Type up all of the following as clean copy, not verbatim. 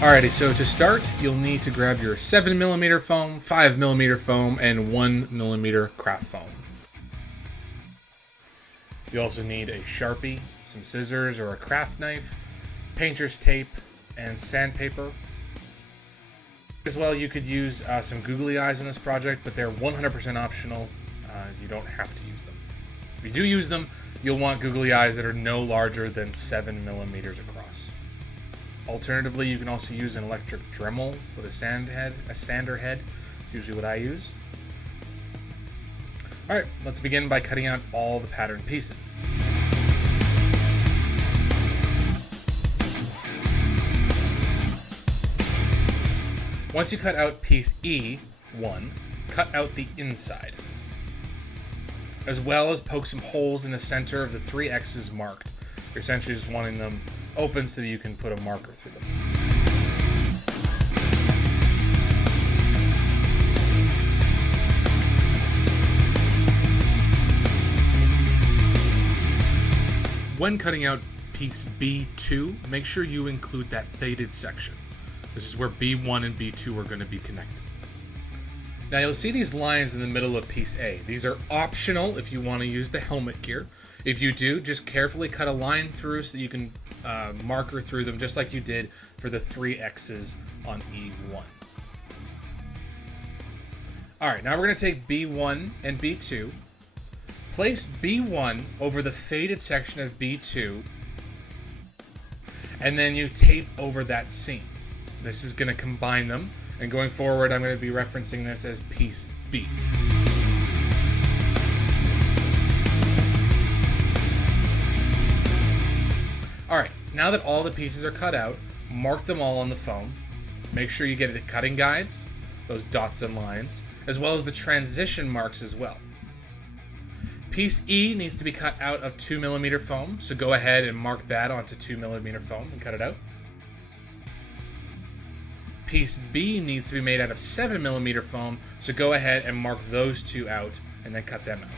Alrighty, so to start, you'll need to grab your 7mm foam, 5mm foam, and 1mm craft foam. You also need a Sharpie, some scissors or a craft knife, painter's tape, and sandpaper. As well, you could use some googly eyes in this project, but they're 100% optional. You don't have to use them. If you do use them, you'll want googly eyes that are no larger than 7mm across. Alternatively, you can also use an electric Dremel with a sander head. It's usually what I use. Alright, let's begin by cutting out all the pattern pieces. Once you cut out piece E1, cut out the inside, as well as poke some holes in the center of the 3 X's marked. You're essentially just wanting them open so that you can put a marker through them. When cutting out piece B2, make sure you include that faded section. This is where B1 and B2 are going to be connected. Now you'll see these lines in the middle of piece A. These are optional if you want to use the helmet gear. If you do, just carefully cut a line through so that you can marker through them just like you did for the 3 X's on E1. Alright, now we're going to take B1 and B2. Place B1 over the faded section of B2, and then you tape over that seam. This is going to combine them, and going forward I'm going to be referencing this as piece B. Alright, now that all the pieces are cut out, mark them all on the foam. Make sure you get the cutting guides, those dots and lines, as well as the transition marks as well. Piece E needs to be cut out of 2mm foam, so go ahead and mark that onto 2mm foam and cut it out. Piece B needs to be made out of 7mm foam, so go ahead and mark those 2 out and then cut them out.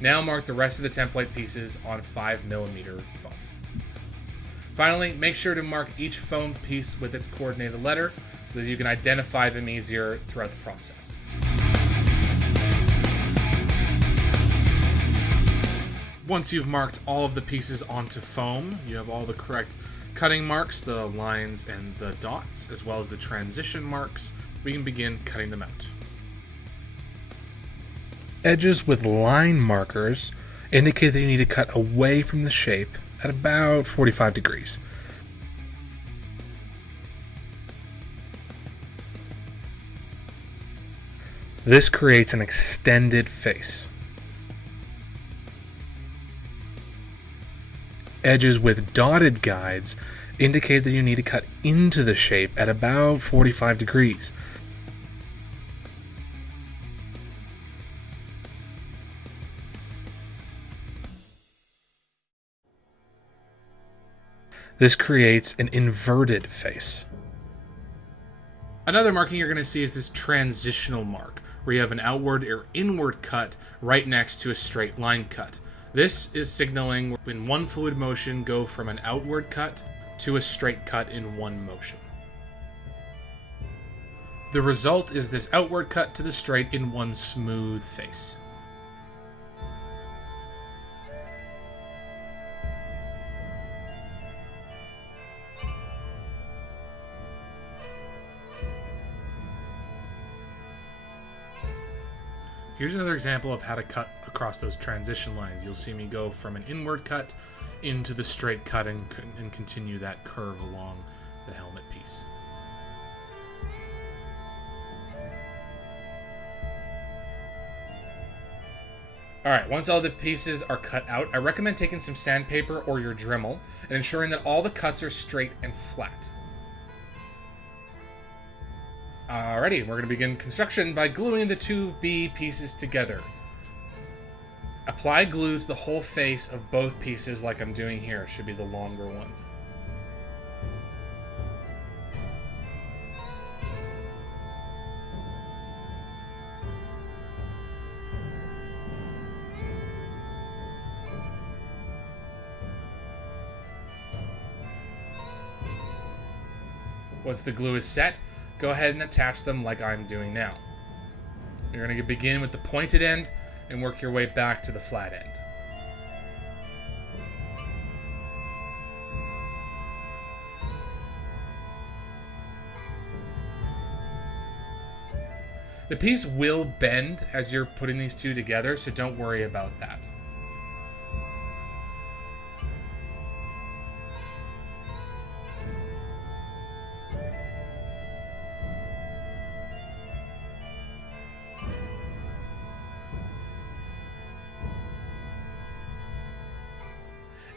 Now mark the rest of the template pieces on 5mm foam. Finally, make sure to mark each foam piece with its coordinated letter so that you can identify them easier throughout the process. Once you've marked all of the pieces onto foam, you have all the correct cutting marks, the lines and the dots, as well as the transition marks. We can begin cutting them out. Edges with line markers indicate that you need to cut away from the shape at about 45 degrees. This creates an extended face. Edges with dotted guides indicate that you need to cut into the shape at about 45 degrees. This creates an inverted face. Another marking you're going to see is this transitional mark, where you have an outward or inward cut right next to a straight line cut. This is signaling when one fluid motion go from an outward cut to a straight cut in one motion. The result is this outward cut to the straight in one smooth face. Here's another example of how to cut across those transition lines. You'll see me go from an inward cut into the straight cut and continue that curve along the helmet piece. Alright, once all the pieces are cut out, I recommend taking some sandpaper or your Dremel and ensuring that all the cuts are straight and flat. Alrighty, we're going to begin construction by gluing the 2 B pieces together. Apply glue to the whole face of both pieces like I'm doing here. It should be the longer ones. Once the glue is set, go ahead and attach them like I'm doing now. You're going to begin with the pointed end and work your way back to the flat end. The piece will bend as you're putting these two together, so don't worry about that.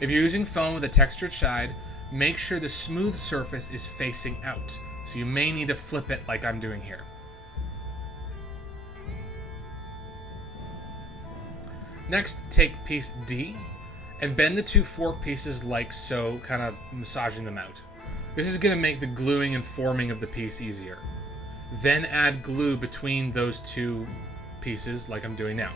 If you're using foam with a textured side, make sure the smooth surface is facing out, so you may need to flip it like I'm doing here. Next, take piece D and bend the two fork pieces like so, kind of massaging them out. This is going to make the gluing and forming of the piece easier. Then add glue between those two pieces like I'm doing now.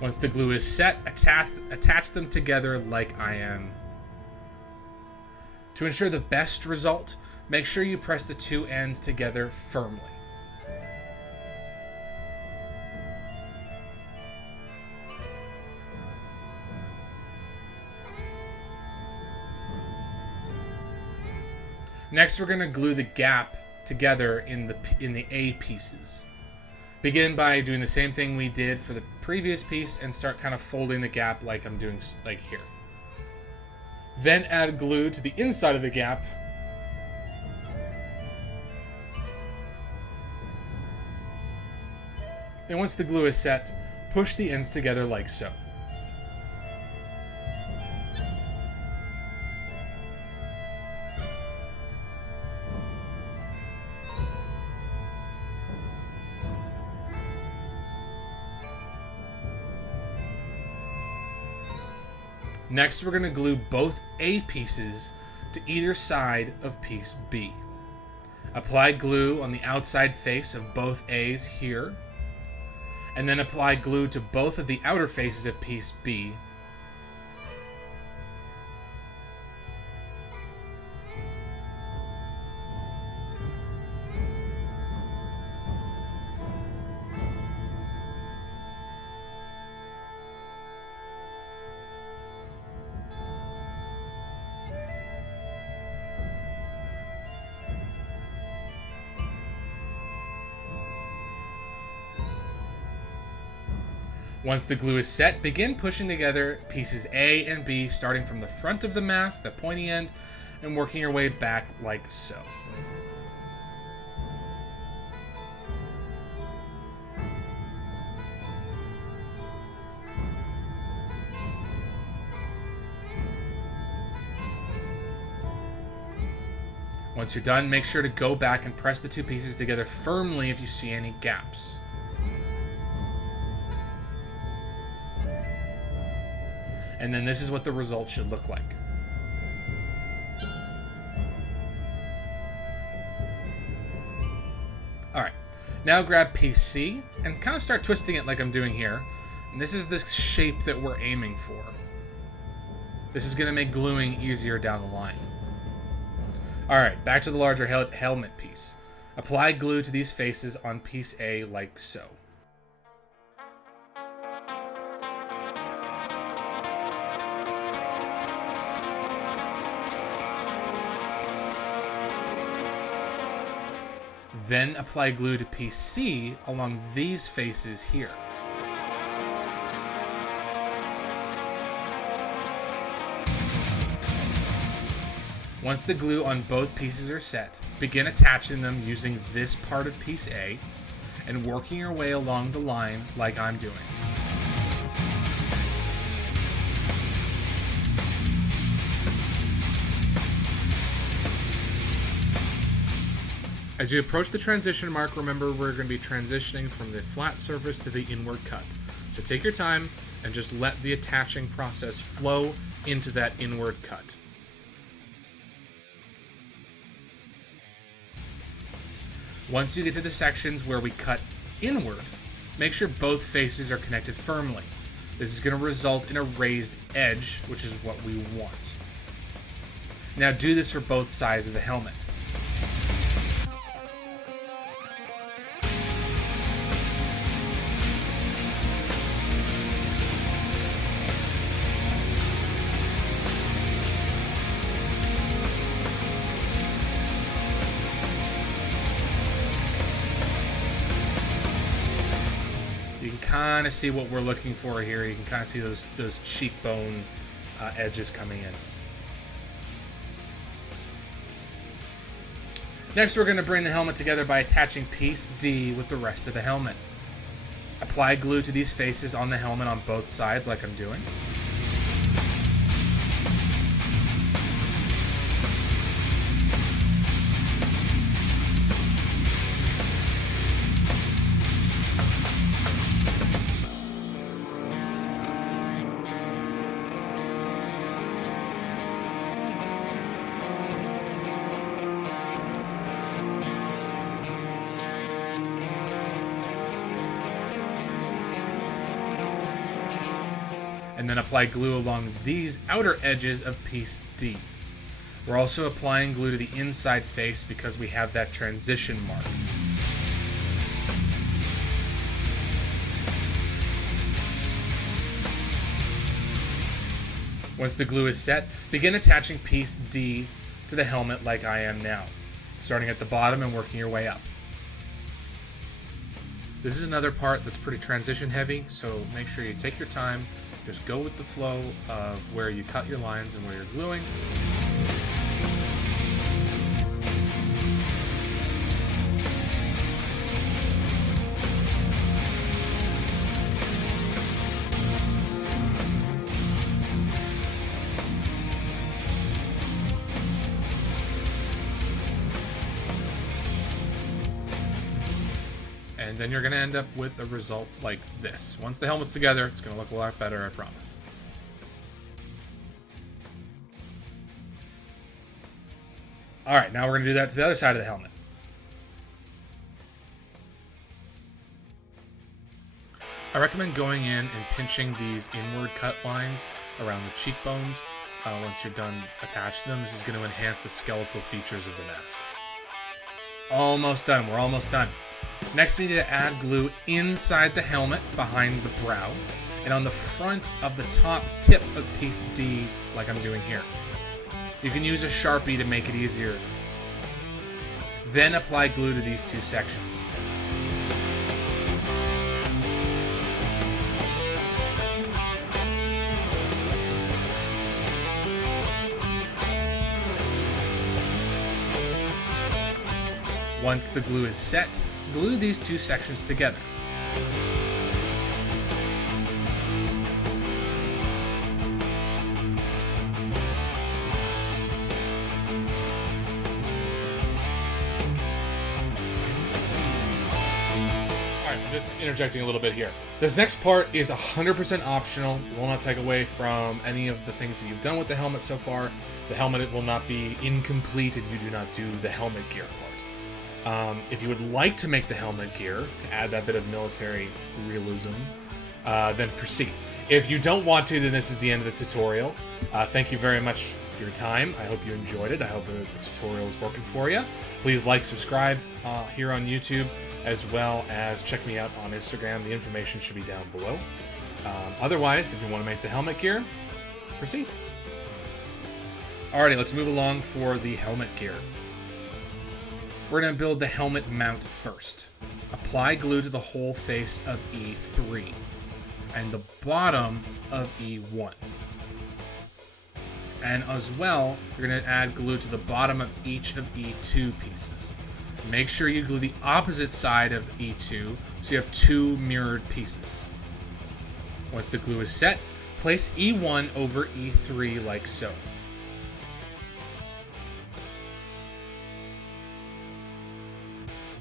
Once the glue is set, attach them together like I am. To ensure the best result, make sure you press the two ends together firmly. Next, we're going to glue the gap together in the A pieces. Begin by doing the same thing we did for the previous piece and start kind of folding the gap like I'm doing like here. Then add glue to the inside of the gap. And once the glue is set, push the ends together like so. Next, we're going to glue both A pieces to either side of piece B. Apply glue on the outside face of both A's here, and then apply glue to both of the outer faces of piece B. Once the glue is set, begin pushing together pieces A and B, starting from the front of the mask, the pointy end, and working your way back like so. Once you're done, make sure to go back and press the two pieces together firmly if you see any gaps. And then this is what the result should look like. Alright, now grab piece C and kind of start twisting it like I'm doing here. And this is the shape that we're aiming for. This is going to make gluing easier down the line. Alright, back to the larger helmet piece. Apply glue to these faces on piece A like so. Then apply glue to piece C along these faces here. Once the glue on both pieces are set, begin attaching them using this part of piece A and working your way along the line like I'm doing. As you approach the transition mark, remember we're going to be transitioning from the flat surface to the inward cut. So take your time and just let the attaching process flow into that inward cut. Once you get to the sections where we cut inward, make sure both faces are connected firmly. This is going to result in a raised edge, which is what we want. Now do this for both sides of the helmet. You can kind of see what we're looking for here. You can kind of see those cheekbone edges coming in. Next, we're going to bring the helmet together by attaching piece D with the rest of the helmet. Apply glue to these faces on the helmet on both sides like I'm doing. And then apply glue along these outer edges of piece D. We're also applying glue to the inside face because we have that transition mark. Once the glue is set, begin attaching piece D to the helmet like I am now, starting at the bottom and working your way up. This is another part that's pretty transition heavy, so make sure you take your time. Just go with the flow of where you cut your lines and where you're gluing. And then you're going to end up with a result like this. Once the helmet's together, it's going to look a lot better, I promise. Alright, now we're going to do that to the other side of the helmet. I recommend going in and pinching these inward cut lines around the cheekbones. Once you're done attaching them, this is going to enhance the skeletal features of the mask. Almost done. We're almost done. Next, we need to add glue inside the helmet behind the brow and on the front of the top tip of piece D like I'm doing here. You can use a Sharpie to make it easier. Then apply glue to these two sections. Once the glue is set, glue these two sections together. Alright, I'm just interjecting a little bit here. This next part is 100% optional. It will not take away from any of the things that you've done with the helmet so far. The helmet will not be incomplete if you do not do the helmet gear part. If you would like to make the helmet gear to add that bit of military realism, then proceed. If you don't want to, then this is the end of the tutorial. Thank you very much for your time. I hope you enjoyed it. I hope the tutorial is working for you. Please like, subscribe here on YouTube, as well as check me out on Instagram. The information should be down below. Otherwise, if you want to make the helmet gear, proceed. Alrighty, let's move along for the helmet gear. We're going to build the helmet mount first. Apply glue to the whole face of E3 and the bottom of E1. And as well, you're going to add glue to the bottom of each of E2 pieces. Make sure you glue the opposite side of E2 so you have two mirrored pieces. Once the glue is set, place E1 over E3 like so.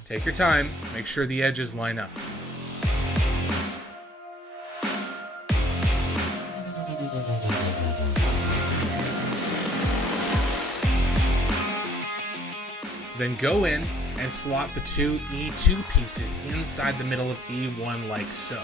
Take your time, make sure the edges line up. Then go in and slot the two E2 pieces inside the middle of E1 like so.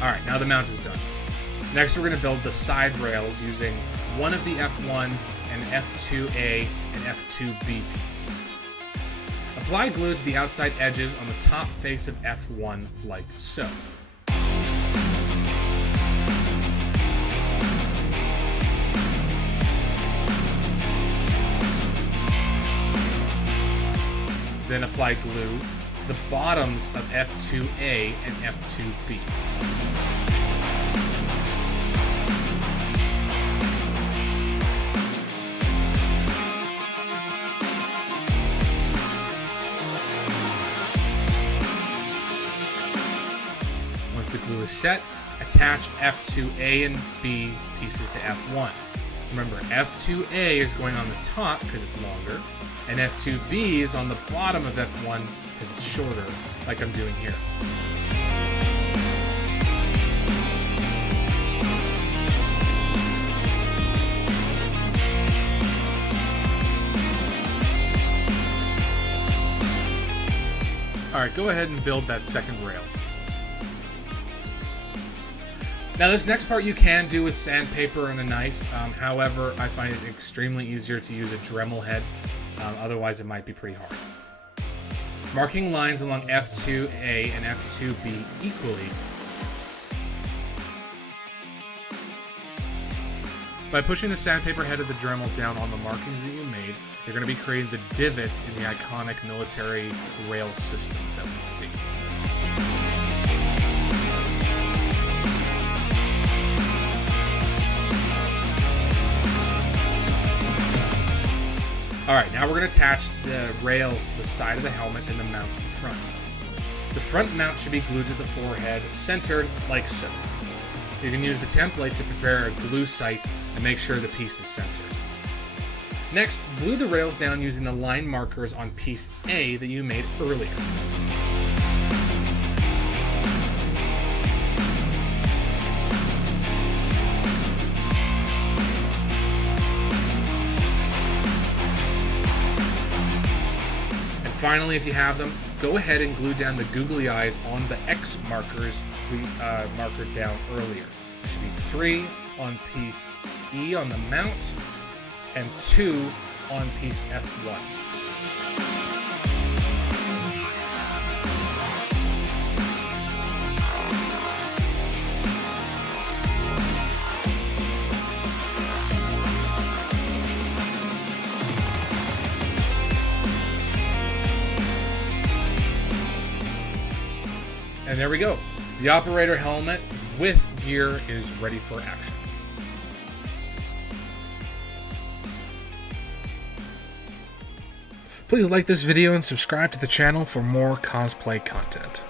Alright, now the mount is done. Next we're going to build the side rails using one of the F1 and F2A and F2B pieces. Apply glue to the outside edges on the top face of F1 like so. Then apply glue to the bottoms of F2A and F2B. Once the glue is set, attach F2A and B pieces to F1. Remember, F2A is going on the top because it's longer, and F2B is on the bottom of F1 because it's shorter, like I'm doing here. Alright, go ahead and build that second rail. Now this next part you can do with sandpaper and a knife, however I find it extremely easier to use a Dremel head, otherwise it might be pretty hard. Marking lines along F2A and F2B equally. By pushing the sandpaper head of the Dremel down on the markings that you made, you're going to be creating the divots in the iconic military rail systems that we see. Alright, now we're going to attach the rails to the side of the helmet and the mount to the front. The front mount should be glued to the forehead, centered like so. You can use the template to prepare a glue site and make sure the piece is centered. Next, glue the rails down using the line markers on piece A that you made earlier. Finally, if you have them, go ahead and glue down the googly eyes on the X markers we marked down earlier. There should be 3 on piece E on the mount and 2 on piece F1. And there we go. The operator helmet with gear is ready for action. Please like this video and subscribe to the channel for more cosplay content.